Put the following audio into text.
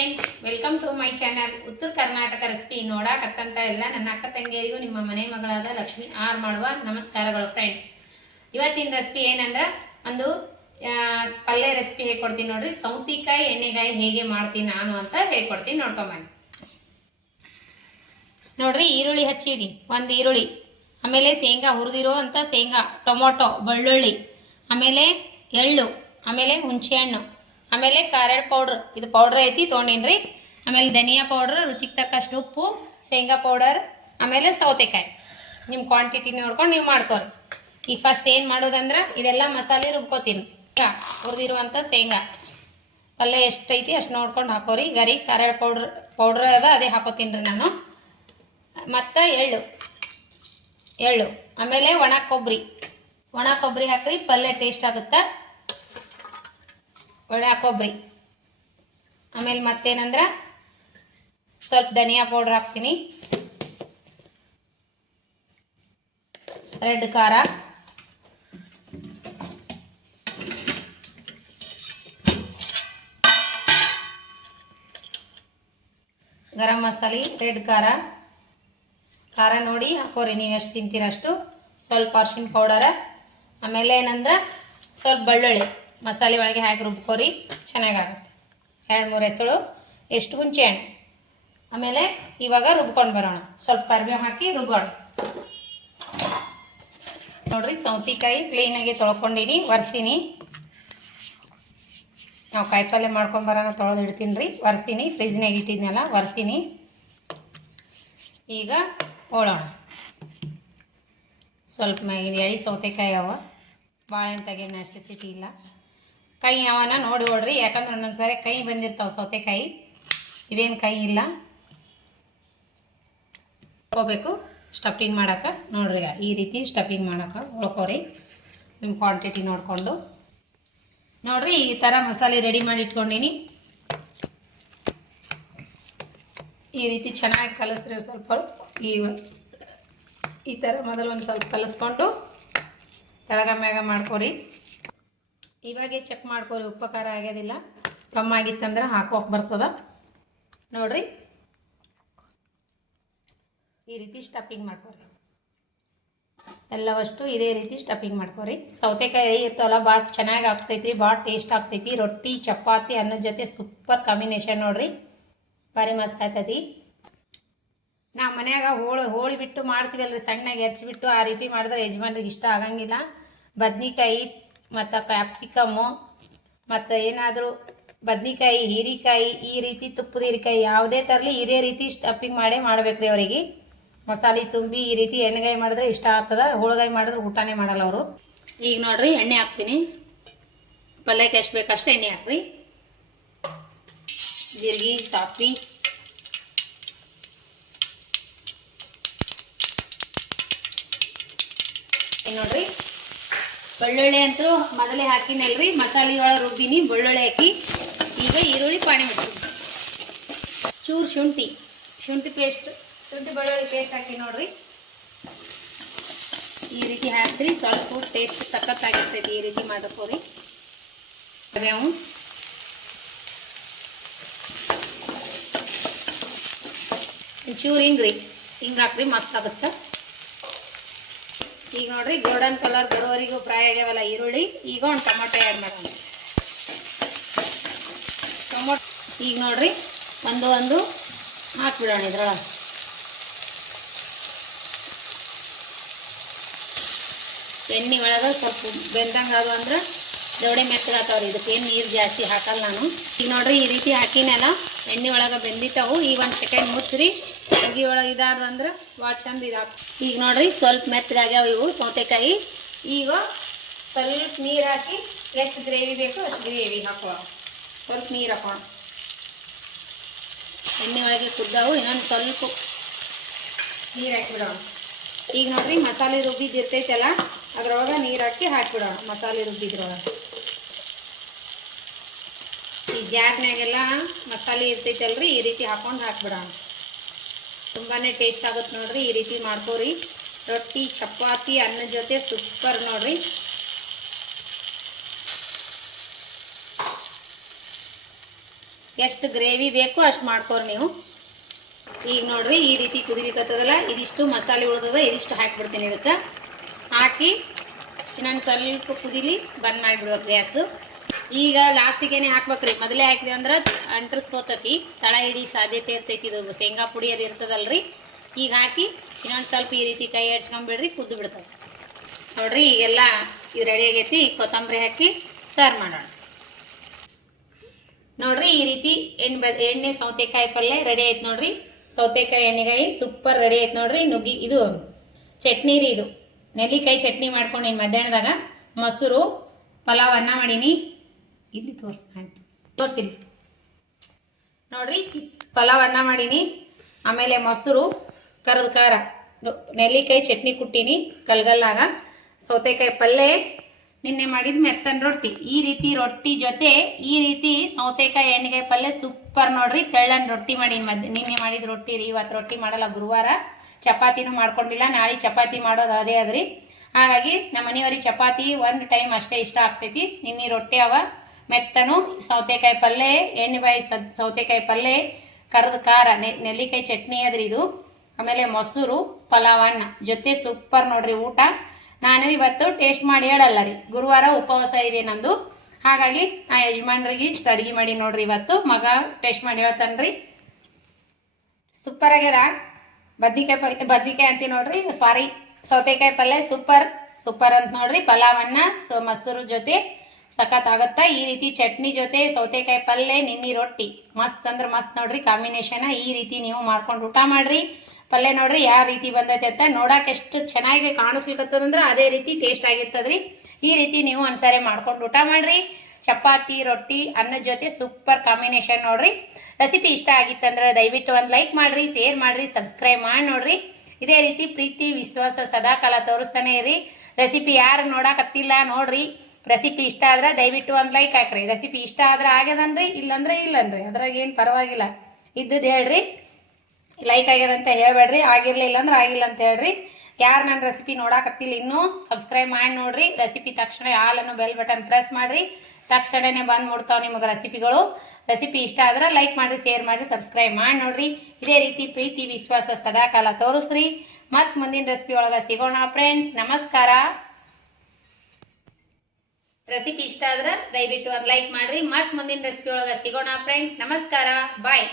Friends, welcome to my channel Uttara Karnataka recipe ನೋಡಾಕತ್ತಂತ ಎಲ್ಲ ನನ್ನ ಅಕ್ಕ ತಂಗಿಯರಿಗೂ ನಿಮ್ಮ ಮನೆ ಮಗಳಾದ ಲಕ್ಷ್ಮಿ ಆರ್ ಮಾಡುವ ನಮಸ್ಕಾರಗಳು. ಫ್ರೆಂಡ್ಸ್, ಇವತ್ತಿನ ರೆಸಿಪಿ ಏನಂದ್ರೆ ಒಂದು ಪಲ್ಯ ರೆಸಿಪಿ ಹೇಳ್ಕೊಡ್ತೀನಿ ನೋಡ್ರಿ. ಸೌತಿಕಾಯಿ ಎಣ್ಣೆಗಾಯಿ ಹೇಗೆ ಮಾಡ್ತೀನಿ ನಾನು ಅಂತ ಹೇಳ್ಕೊಡ್ತೀನಿ, ನೋಡ್ಕೊಂಬನ್ನಿ. ನೋಡ್ರಿ, ಈರುಳ್ಳಿ ಹಚ್ಚಿಡಿ, ಒಂದು ಈರುಳ್ಳಿ, ಆಮೇಲೆ ಶೇಂಗಾ ಹುರಿದಿರೋ ಅಂತ ಶೇಂಗಾ, ಟೊಮೊಟೊ, ಬೆಳ್ಳುಳ್ಳಿ, ಆಮೇಲೆ ಎಳ್ಳು, ಆಮೇಲೆ ಹುಣಸೆಹಣ್ಣು, ಆಮೇಲೆ ಖಾರದ ಪೌಡ್ರ್, ಇದು ಪೌಡ್ರ್ ಐತಿ ತೊಗೊಂಡಿನ್ರಿ. ಆಮೇಲೆ ಧನಿಯಾ ಪೌಡ್ರ್, ರುಚಿಗೆ ತಕ್ಕಷ್ಟು ಉಪ್ಪು, ಶೇಂಗಾ ಪೌಡರ್, ಆಮೇಲೆ ಸೌತೆಕಾಯಿ. ನಿಮ್ಮ ಕ್ವಾಂಟಿಟಿ ನೋಡ್ಕೊಂಡು ನೀವು ಮಾಡ್ಕೊರಿ. ಈಗ ಫಸ್ಟ್ ಏನು ಮಾಡೋದಂದ್ರೆ ಇದೆಲ್ಲ ಮಸಾಲೆ ರುಬ್ಕೋತೀನಿ. ಈಗ ಹುರಿದಿರುವಂಥ ಶೇಂಗಾ ಪಲ್ಯ ಎಷ್ಟೈತಿ ಅಷ್ಟು ನೋಡ್ಕೊಂಡು ಹಾಕೋರಿ. ಗರಿ ಖಾರದ ಪೌಡ್ರ್ ಅದ ಅದೇ ಹಾಕೋತೀನಿ ರೀ ನಾನು. ಮತ್ತು ಎಳ್ಳು, ಆಮೇಲೆ ಒಣ ಕೊಬ್ಬರಿ ಹಾಕ್ರಿ, ಪಲ್ಯ ಟೇಸ್ಟ್ ಆಗುತ್ತೆ. ಒಣ ಕೊಬ್ಬರಿ, ಆಮೇಲೆ ಮತ್ತೇನಂದ್ರೆ ಸ್ವಲ್ಪ ಧನಿಯಾ ಪೌಡ್ರ್ ಹಾಕ್ತೀನಿ, ರೆಡ್ ಖಾರ, ಗರಂ ಮಸಾಲೆ, ರೆಡ್ ಖಾರ ನೋಡಿ ಹಾಕೋರಿ, ನೀವು ಎಷ್ಟು ತಿಂತೀರ ಅಷ್ಟು. ಸ್ವಲ್ಪ ಅರ್ಶಿನ ಪೌಡರ, ಆಮೇಲೆ ಏನಂದ್ರೆ ಸ್ವಲ್ಪ ಬೆಳ್ಳುಳ್ಳಿ ಮಸಾಲೆ ಒಳಗೆ ಹಾಕಿ ರುಬ್ಕೋರಿ, ಚೆನ್ನಾಗಾಗುತ್ತೆ. 2-3 ಎಸಳು, ಎಷ್ಟು ಹುಣಸೆ ಹಣ್ಣು. ಆಮೇಲೆ ಇವಾಗ ರುಬ್ಕೊಂಡು ಬರೋಣ. ಸ್ವಲ್ಪ ಕರಿಬೇವು ಹಾಕಿ ರುಬ್ಬೋಣ. ನೋಡ್ರಿ, ಸೌತೆಕಾಯಿ ಕ್ಲೀನಾಗಿ ತೊಳ್ಕೊಂಡಿನಿ, ಒರೆಸೀನಿ. ನಾವು ಕಾಯಿಪಲ್ಯ ಮಾಡ್ಕೊಂಡು ಬರೋಣ, ತೊಳೆದು ಇಡ್ತೀನಿ ರೀ. ಒರೆಸೀನಿ, ಫ್ರಿಜ್ನಾಗ ಇಟ್ಟಿದ್ನಲ್ಲ, ಒರೆಸೀನಿ. ಈಗ ಹೋಳೋಣ. ಸ್ವಲ್ಪ ಎಳಿ ಸೌತೆಕಾಯಿ ಅವ, ಬಾಳೆಹಣ್ಣು ತೆಗೆದು ನೆಸೆಸಿಟಿ ಇಲ್ಲ. ಕೈ ಅವನ್ನ ನೋಡಿ ಹೊಡ್ರಿ, ಯಾಕಂದ್ರೆ ಒಂದೊಂದು ಸಾರಿ ಕೈ ಬಂದಿರ್ತಾವೆ ಸೌತೆಕಾಯಿ. ಇವೇನು ಕೈ ಇಲ್ಲ. ಉಳ್ಕೋಬೇಕು ಸ್ಟಫಿಂಗ್ ಮಾಡೋಕೆ. ನೋಡ್ರಿ, ಈ ರೀತಿ ಸ್ಟಫಿಂಗ್ ಮಾಡೋಕೆ ಉಳ್ಕೋರಿ, ನಿಮ್ಮ ಕ್ವಾಂಟಿಟಿ ನೋಡಿಕೊಂಡು. ನೋಡ್ರಿ, ಈ ಥರ ಮಸಾಲೆ ರೆಡಿ ಮಾಡಿ ಇಟ್ಕೊಂಡೀನಿ. ಈ ರೀತಿ ಚೆನ್ನಾಗಿ ಕಲಿಸ್ರಿ. ಸ್ವಲ್ಪ ಈ ಥರ ಮೊದಲು ಒಂದು ಸ್ವಲ್ಪ ಕಲಿಸ್ಕೊಂಡು ತೆಳಗ ಮ್ಯಾಗ ಮಾಡ್ಕೊರಿ. ಇವಾಗೆ ಚೆಕ್ ಮಾಡ್ಕೊರಿ, ಉಪ್ಪು ಖಾರ ಆಗ್ಯೋದಿಲ್ಲ. ಕಮ್ಮಾಗಿತ್ತಂದ್ರೆ ಹಾಕೋಕೆ ಬರ್ತದ. ನೋಡ್ರಿ, ಈ ರೀತಿ ಸ್ಟಫಿಂಗ್ ಮಾಡ್ಕೊರಿ. ಎಲ್ಲವಷ್ಟು ಇದೇ ರೀತಿ ಸ್ಟಫಿಂಗ್ ಮಾಡ್ಕೊರಿ. ಸೌತೆಕಾಯಿ ಇರ್ತಾವಲ್ಲ, ಭಾಳ ಚೆನ್ನಾಗಿ ಆಗ್ತೈತಿ, ಭಾಳ ಟೇಸ್ಟ್ ಆಗ್ತೈತಿ. ರೊಟ್ಟಿ, ಚಪಾತಿ, ಅನ್ನದ ಜೊತೆ ಸೂಪರ್ ಕಾಂಬಿನೇಷನ್ ನೋಡ್ರಿ, ಭಾರಿ ಮಸ್ತ್ ಆಗ್ತೈತಿ. ನಾವು ಮನ್ಯಾಗ ಹೋಳಿ ಬಿಟ್ಟು ಮಾಡ್ತೀವಲ್ರಿ, ಸಣ್ಣಗೆ ಹೆರ್ಚಿಬಿಟ್ಟು. ಆ ರೀತಿ ಮಾಡಿದ್ರೆ ಯಜಮಾನ್ರಿಗೆ ಇಷ್ಟ ಆಗಂಗಿಲ್ಲ. ಬದ್ನಿಕಾಯಿ ಮತ್ತು ಕ್ಯಾಪ್ಸಿಕಮ್ಮು ಮತ್ತು ಏನಾದರೂ ಬದ್ನಿಕಾಯಿ, ಹೀರಿಕಾಯಿ, ಈ ರೀತಿ ತುಪ್ಪದ ಹೀರಿಕಾಯಿ ಯಾವುದೇ ತರಲಿ ಇದೇ ರೀತಿ ಸ್ಟಫಿಂಗ್ ಮಾಡಬೇಕು ರೀ ಅವರಿಗೆ. ಮಸಾಲೆ ತುಂಬಿ ಈ ರೀತಿ ಎಣ್ಣೆಗಾಯಿ ಮಾಡಿದ್ರೆ ಇಷ್ಟ ಆಗ್ತದೆ. ಹೋಳಿಗಾಯಿ ಮಾಡಿದ್ರೆ ಊಟನೇ ಮಾಡಲ್ಲ ಅವರು. ಈಗ ನೋಡ್ರಿ, ಎಣ್ಣೆ ಹಾಕ್ತೀನಿ. ಪಲ್ಯಕ್ಕೆ ಎಷ್ಟು ಬೇಕಷ್ಟು ಎಣ್ಣೆ ಹಾಕ್ರಿ. ಜೀರಿಗೆ, ಸಾಸಿವೆ, ನೋಡ್ರಿ, ಬೆಳ್ಳುಳ್ಳಿ ಅಂತೂ ಮೊದಲೇ ಹಾಕಿನಲ್ರಿ, ಮಸಾಲೆ ಒಳಗೆ ರುಬ್ಬಿನಿ. ಬೆಳ್ಳುಳ್ಳಿ ಹಾಕಿ ಈಗ ಈರುಳ್ಳಿ ಪಾಣಿ ಬಿಡ್ತೀನಿ. ಚೂರು ಶುಂಠಿ ಪೇಸ್ಟ್, ಶುಂಠಿ ಬೆಳ್ಳುಳ್ಳಿ ಪೇಸ್ಟ್ ಹಾಕಿ ನೋಡ್ರಿ. ಈ ರೀತಿ ಹಾಕ್ರಿ, ಸ್ವಲ್ಪ ಟೇಸ್ಟ್ ಸಖತ್ತಾಗಿರ್ತೈತಿ. ಈ ರೀತಿ ಮಾಡ್ಕೋರಿ. ಕರಿಬೇವು, ಚೂರು ಹಿಂಗೆ ಹಾಕ್ರಿ, ಮಸ್ತ್ ಆಗುತ್ತೆ. ಈಗ ನೋಡ್ರಿ, ಗೋಲ್ಡನ್ ಕಲರ್ ಬರೋವರೆಗೂ ಫ್ರೈ ಆಗ್ಯಾವಲ್ಲ ಈರುಳ್ಳಿ. ಈಗ ಒಂದು ಟೊಮೊಟೊ ಆ್ಯಡ್ ಮಾಡೋಣ. ಈಗ ನೋಡ್ರಿ, ಒಂದು ಹಾಕ್ಬಿಡೋಣ ಇದ್ರೊಳಗೆ. ಎಣ್ಣೆ ಒಳಗೆ ಸ್ವಲ್ಪ ಬೆಂದಂಗೆ ಅದು ಅಂದ್ರೆ ದವಡೆ ಮೆತ್ತಗಾತಾವ್ರಿ. ಇದಕ್ಕೇನು ನೀರು ಜಾಸ್ತಿ ಹಾಕಲ್ಲ ನಾನು. ಈಗ ನೋಡ್ರಿ, ಈ ರೀತಿ ಹಾಕಿನೆಲ್ಲ ಎಣ್ಣೆ ಒಳಗೆ ಬೆಂದಿತಾವು. ಈಗ 1 ಸೆಕೆಂಡ್ ಮುಚ್ಚ್ರಿ. ಅಗಿ ಒಳಗೆ ಇದಾದ ಅಂದ್ರೆ ಭಾಳ ಚಂದ ಇದಾಕ. ಈಗ ನೋಡ್ರಿ, ಸ್ವಲ್ಪ ಮೆತ್ತಗಾಗ್ಯಾವ ಇವು ಸೌತೆಕಾಯಿ. ಈಗ ಸ್ವಲ್ಪ ನೀರು ಹಾಕಿ, ಎಷ್ಟು ಗ್ರೇವಿ ಬೇಕು ಅಷ್ಟು ಗ್ರೇವಿ ಹಾಕೋಣ. ಸ್ವಲ್ಪ ನೀರು ಹಾಕೋಣ. ಎಣ್ಣೆ ಒಳಗೆ ಕುದ್ದಾವು, ಇನ್ನೊಂದು ಸ್ವಲ್ಪ ನೀರು ಹಾಕಿಬಿಡೋಣ. ಈಗ ನೋಡ್ರಿ, ಮಸಾಲೆ ರುಬ್ಬಿದ್ದು ಇರ್ತೈತಲ್ಲ, ಅದ್ರೊಳಗೆ ನೀರು ಹಾಕಿಬಿಡೋಣ. ಮಸಾಲೆ ರುಬ್ಬಿದ್ರೊಳಗೆ ಈ ಜಾರ್ನಾಗೆಲ್ಲ ಮಸಾಲೆ ಇರ್ತೈತಲ್ರಿ, ಈ ರೀತಿ ಹಾಕೊಂಡು ಹಾಕ್ಬಿಡೋಣ. ತುಂಬಾ ಟೇಸ್ಟ್ ಆಗುತ್ತೆ ನೋಡ್ರಿ. ಈ ರೀತಿ ಮಾಡ್ಕೋರಿ. ರೊಟ್ಟಿ, ಚಪಾತಿ, ಅನ್ನದ ಜೊತೆ ಸೂಪರ್ ನೋಡ್ರಿ. ಎಷ್ಟು ಗ್ರೇವಿ ಬೇಕು ಅಷ್ಟು ಮಾಡ್ಕೋರಿ ನೀವು. ಈಗ ನೋಡ್ರಿ ಈ ರೀತಿ ಕುದಿಲಿಕ್ಕತ್ತದಲ್ಲ, ಇದಿಷ್ಟು ಮಸಾಲೆ ಉಳ್ದದ, ಇದಿಷ್ಟು ಹಾಕಿಬಿಡ್ತೀನಿ. ಇದಕ್ಕೆ ಹಾಕಿ ಇನ್ನೊಂದು ಸ್ವಲ್ಪ ಕುದಿಲಿ, ಬಂದ್ ಮಾಡಿಬಿಡ್ಬೇಕು ಗ್ಯಾಸು. ಈಗ ಲಾಸ್ಟಿಗೇನೆ ಹಾಕ್ಬೇಕ್ರಿ, ಮೊದಲೇ ಹಾಕಿದ್ವಿ ಅಂದ್ರೆ ಅಂಟರ್ಸ್ಕೋತತಿ, ತಳ ಹಿಡಿ ಸಾಧ್ಯತೆ ಇರ್ತೈತಿ. ಇದು ಶೇಂಗಾ ಪುಡಿ ಅದು ಇರ್ತದಲ್ರಿ. ಈಗ ಹಾಕಿ ಇನ್ನೊಂದು ಸ್ವಲ್ಪ ಈ ರೀತಿ ಕೈ ಹಚ್ಕೊಂಡ್ಬಿಡ್ರಿ, ಕುದ್ದು ಬಿಡ್ತದೆ ನೋಡ್ರಿ. ಈಗೆಲ್ಲ ಇದು ರೆಡಿ ಆಗೈತಿ. ಈಗ ಕೊತ್ತಂಬರಿ ಹಾಕಿ ಸರ್ವ್ ಮಾಡೋಣ ನೋಡ್ರಿ. ಈ ರೀತಿ ಎಣ್ಣೆ ಸೌತೆಕಾಯಿ ಪಲ್ಯ ರೆಡಿ ಆಯ್ತು ನೋಡ್ರಿ. ಸೌತೆಕಾಯಿ ಎಣ್ಣೆಗಾಯಿ ಸೂಪರ್ ರೆಡಿ ಆಯ್ತು ನೋಡ್ರಿ. ನುಗ್ಗಿ ಇದು ಚಟ್ನಿ ರೀ, ಇದು ನೆಲ್ಲಿಕಾಯಿ ಚಟ್ನಿ ಮಾಡ್ಕೊಂಡೀನಿ ಮಧ್ಯಾಹ್ನದಾಗ. ಮೊಸರು, ಪಲಾವ್ ಅನ್ನ ಮಾಡೀನಿ. ಇಲ್ಲಿ ತೋರಿಸಿಲಿ ನೋಡ್ರಿ. ಪಲಾವ್ ಅನ್ನ ಮಾಡೀನಿ, ಆಮೇಲೆ ಮೊಸರು, ಕರದ ಖಾರ, ನೆಲ್ಲಿಕಾಯಿ ಚಟ್ನಿ ಕುಟ್ಟೀನಿ ಕಲ್ಗಲ್ಲಾಗ, ಸೌತೆಕಾಯಿ ಪಲ್ಯ, ನಿನ್ನೆ ಮಾಡಿದ ಮೆತ್ತನ ರೊಟ್ಟಿ. ಈ ರೀತಿ ರೊಟ್ಟಿ ಜೊತೆ ಈ ರೀತಿ ಸೌತೆಕಾಯಿ ಎಣ್ಣೆಗಾಯಿ ಪಲ್ಯ ಸೂಪರ್ ನೋಡ್ರಿ. ತೆಳ್ಳನ ರೊಟ್ಟಿ ಮಾಡೀನಿ. ನಿನ್ನೆ ಮಾಡಿದ ರೊಟ್ಟಿ ರೀ. ಇವತ್ತು ರೊಟ್ಟಿ ಮಾಡಲ್ಲ, ಗುರುವಾರ. ಚಪಾತಿನೂ ಮಾಡ್ಕೊಂಡಿಲ್ಲ, ನಾಳೆ ಚಪಾತಿ ಮಾಡೋದು ಅದೇ ಅದ್ರಿ. ಹಾಗಾಗಿ ನಮ್ಮ ಮನೆಯವ್ರಿಗೆ ಚಪಾತಿ ಒಂದು ಟೈಮ್ ಅಷ್ಟೇ ಇಷ್ಟ ಆಗ್ತೈತಿ. ನಿನ್ನೆ ರೊಟ್ಟಿ ಅವ, ಮೆತ್ತನು ಸೌತೆಕಾಯಿ ಪಲ್ಯ, ಎಣ್ಣೆಬಾಯಿ ಸೌತೆಕಾಯಿ ಪಲ್ಯ, ಕರದ ಖಾರ, ನೆಲ್ಲಿಕಾಯಿ ಚಟ್ನಿ ಅದ್ರಿ ಇದು, ಆಮೇಲೆ ಮೊಸರು, ಪಲಾವ್ ಅನ್ನ ಜೊತೆ ಸೂಪರ್ ನೋಡ್ರಿ ಊಟ. ನಾನು ಇವತ್ತು ಟೇಸ್ಟ್ ಮಾಡಿ ಹೇಳಲ್ಲ ರೀ, ಗುರುವಾರ ಉಪವಾಸ ಇದೆ ನಂದು. ಹಾಗಾಗಿ ಆ ಯಜಮಾನ್ರಿಗೆ ಇಷ್ಟು ಅಡುಗೆ ಮಾಡಿ ನೋಡ್ರಿ. ಇವತ್ತು ಮಗ ಟೇಸ್ಟ್ ಮಾಡಿ ಹೇಳ್ತಾನ್ರಿ. ಸೂಪರ್ ಆಗ್ಯದ. ಬದ್ನಿಕಾಯಿ ಅಂತೀವಿ ನೋಡ್ರಿ, ಸಾರಿ ಸೌತೆಕಾಯಿ ಪಲ್ಯ ಸೂಪರ್ ಅಂತ ನೋಡ್ರಿ. ಪಲಾವ್ ಅನ್ನ ಮೊಸರು ಜೊತೆ ಸಖತ್ ಆಗತ್ತ. ಈ ರೀತಿ ಚಟ್ನಿ ಜೊತೆ ಸೌತೆಕಾಯಿ ಪಲ್ಯ, ನಿನ್ನೆ ರೊಟ್ಟಿ ಮಸ್ತ್ ಅಂದ್ರೆ ಮಸ್ತ್ ನೋಡ್ರಿ ಕಾಂಬಿನೇಷನ್. ಈ ರೀತಿ ನೀವು ಮಾಡ್ಕೊಂಡು ಊಟ ಮಾಡ್ರಿ. ಪಲ್ಯ ನೋಡ್ರಿ ಯಾವ ರೀತಿ ಬಂದೈತೆ ಅಂತ. ನೋಡಕ್ಕೆ ಎಷ್ಟು ಚೆನ್ನಾಗಿ ಕಾಣಿಸ್ಲಿಕ್ಕತ್ತದಂದ್ರೆ ಅದೇ ರೀತಿ ಟೇಸ್ಟ್ ಆಗಿರ್ತದ್ರಿ. ಈ ರೀತಿ ನೀವು ಒಂದ್ಸರಿ ಮಾಡ್ಕೊಂಡು ಊಟ ಮಾಡ್ರಿ. ಚಪಾತಿ, ರೊಟ್ಟಿ, ಅನ್ನದ ಜೊತೆ ಸೂಪರ್ ಕಾಂಬಿನೇಷನ್ ನೋಡ್ರಿ. ರೆಸಿಪಿ ಇಷ್ಟ ಆಗಿತ್ತಂದ್ರೆ ದಯವಿಟ್ಟು ಒಂದು ಲೈಕ್ ಮಾಡ್ರಿ, ಶೇರ್ ಮಾಡ್ರಿ, ಸಬ್ಸ್ಕ್ರೈಬ್ ಮಾಡಿ ನೋಡ್ರಿ. ಇದೇ ರೀತಿ ಪ್ರೀತಿ ವಿಶ್ವಾಸ ಸದಾಕಾಲ ತೋರಿಸ್ತಾನೆ ಇರಿ. ರೆಸಿಪಿ ಯಾರು ನೋಡಕತ್ತಿಲ್ಲ ನೋಡ್ರಿ. ರೆಸಿಪಿ ಇಷ್ಟ ಆದ್ರೆ ದಯವಿಟ್ಟು ಒಂದು ಲೈಕ್ ಹಾಕ್ರಿ. ರೆಸಿಪಿ ಇಷ್ಟ ಆದ್ರೆ ಆಗ್ಯದನ್ರಿ, ಇಲ್ಲಂದ್ರೆ ಇಲ್ಲನ್ರಿ, ಅದ್ರಾಗ ಏನು ಪರವಾಗಿಲ್ಲ. ಇದ್ದದ್ದು ಹೇಳ್ರಿ. ಲೈಕ್ ಆಗ್ಯದಂತ ಹೇಳ್ಬೇಡ್ರಿ, ಆಗಿರ್ಲಿಲ್ಲ ಅಂದ್ರೆ ಆಗಿಲ್ಲ ಅಂತ ಹೇಳ್ರಿ. ಯಾರು ನನ್ನ ರೆಸಿಪಿ ನೋಡಕತ್ತಿಲ್ಲ ಇನ್ನೂ ಸಬ್ಸ್ಕ್ರೈಬ್ ಮಾಡಿ ನೋಡ್ರಿ. ರೆಸಿಪಿ ತಕ್ಷಣ ಆಲನ್ನು ಬೆಲ್ ಬಟನ್ ಪ್ರೆಸ್ ಮಾಡಿರಿ, ತಕ್ಷಣನೇ ಬಂದು ಮುಡ್ತಾವೆ ನಿಮಗೆ ರೆಸಿಪಿಗಳು. ರೆಸಿಪಿ ಇಷ್ಟ ಆದ್ರೆ ಲೈಕ್ ಮಾಡಿ, ಶೇರ್ ಮಾಡಿ, ಸಬ್ಸ್ಕ್ರೈಬ್ ಮಾಡಿ ನೋಡ್ರಿ. ಇದೇ ರೀತಿ ಪ್ರೀತಿ ವಿಶ್ವಾಸ ಸದಾಕಾಲ ತೋರಿಸ್ರಿ. ಮತ್ತು ಮುಂದಿನ ರೆಸಿಪಿ ಒಳಗೆ ಸಿಗೋಣ ಫ್ರೆಂಡ್ಸ್. ನಮಸ್ಕಾರ. ರೆಸಿಪಿ ಇಷ್ಟ ಆದ್ರೆ ದಯವಿಟ್ಟು ಒಂದು ಲೈಕ್ ಮಾಡ್ರಿ. ಮತ್ತು ಮುಂದಿನ ರೆಸಿಪಿ ಒಳಗೆ ಸಿಗೋಣ ಫ್ರೆಂಡ್ಸ್. ನಮಸ್ಕಾರ, ಬಾಯ್.